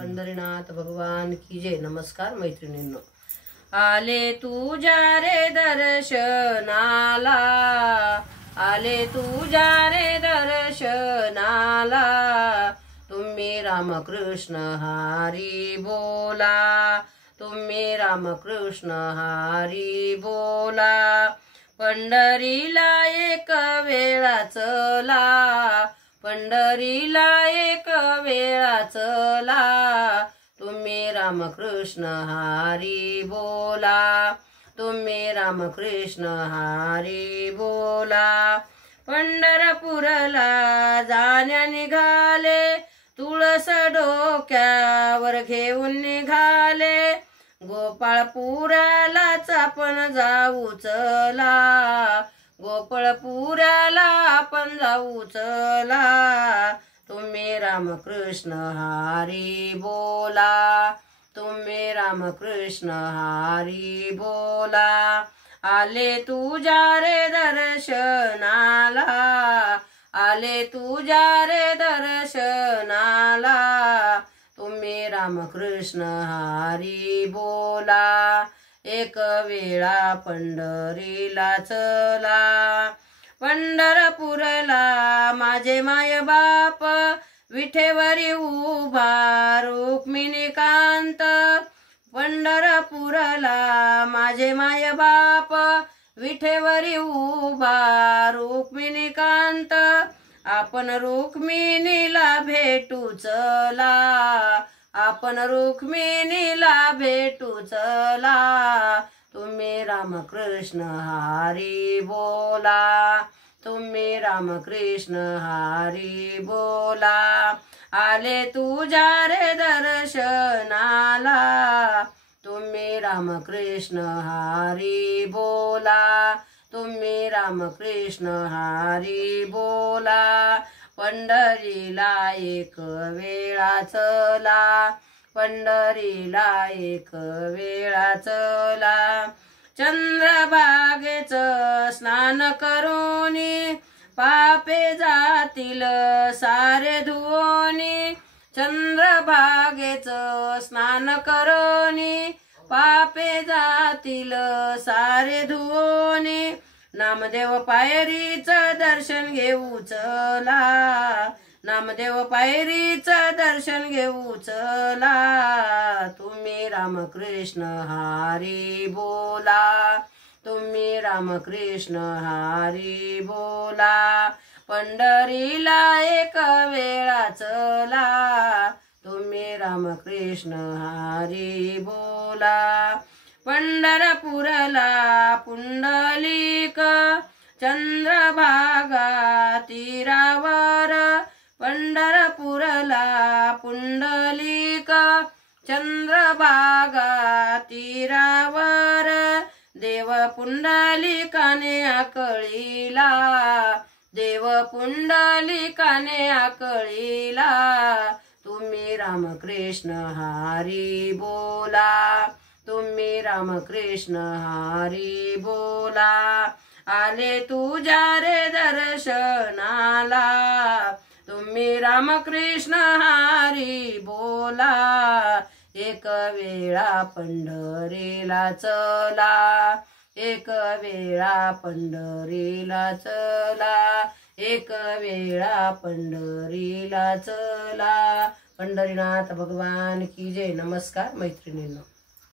पंढरीनाथ भगवान की जय। नमस्कार मैत्रिणींनो, आले तुझ्या रे दर्शनाला, आले तुझ्या रे दर्शनाला, तुम्ही रामकृष्ण हरी बोला, तुम्ही रामकृष्ण हरी बोला। पंढरीला एक वेळा चला, पंढरीला एक वेळा चला, तुम्ही रामकृष्ण हरी बोला, तुम्ही रामकृष्ण हरी बोला। पंढरपूरला जाण्या निघाले, तुळस डोक्यावर घेऊन निघाले, गोपाळपुरालाच आपण जाऊ चला, गोपाळपुराला आपण जाऊ चला, तुम्ही रामकृष्ण हरी बोला, तुम्ही रामकृष्ण हरी बोला। आले तुझ्या रे दर्शनाला, आले तुझ्या रे दर्शनाला, तुम्ही रामकृष्ण हरी बोला। एक वेळा पंढरीला चला, पंढरपूरला माझे माय बाप, विठेवरी उभा रुक्मिणी कांत। पंढरपूरला माझे माय बाप, विठेवरी उभा रुक्मिणी कांत। आपण रुक्मिणीला भेटू चला, आपण रुक्मिणीला भेटू चला, तुम्ही रामकृष्ण हरी बोला, तुम्ही रामकृष्ण हरी बोला। आले तुझ्या रे दर्शनाला, तुम्ही रामकृष्ण हरी बोला, तुम्ही रामकृष्ण हरी बोला। पंढरीला एक वेळा चला, पंढरीला एक वेळा चला। चंद्रभागेच स्नान करूनी, पापे जातील सारे धुवोनी। चंद्रभागेच स्नान करूनी, पापे जातील सारे धुवोनी। नामदेव पायरीच दर्शन घेऊ चला, नामदेव पायरीच दर्शन घेऊ चला, तुम्ही रामकृष्ण हरी बोला, तुम्ही रामकृष्ण हरी बोला। पंढरीला एक वेळा चला, तुम्ही रामकृष्ण हरी बोला। पंढरपूरला पुंडलिक चंद्रभागा तीरावर, पंढरपूरला पुंडलिक चंद्रभागा तीरावर। देव पुंडलिकाने आकळीला, देव पुंडलिकाने आकळीला, तुम्ही रामकृष्ण हरी बोला, तुम्ही रामकृष्ण हरी बोला। आले तुझ्या रे दर्शनाला, तुम्ही रामकृष्ण हरी बोला। एक वेळा पंढरीला चला, एक वेळा पंढरीला चला, एक वेळा पंढरीला चला। पंढरीनाथ भगवान की जय। नमस्कार मैत्रिणींनो।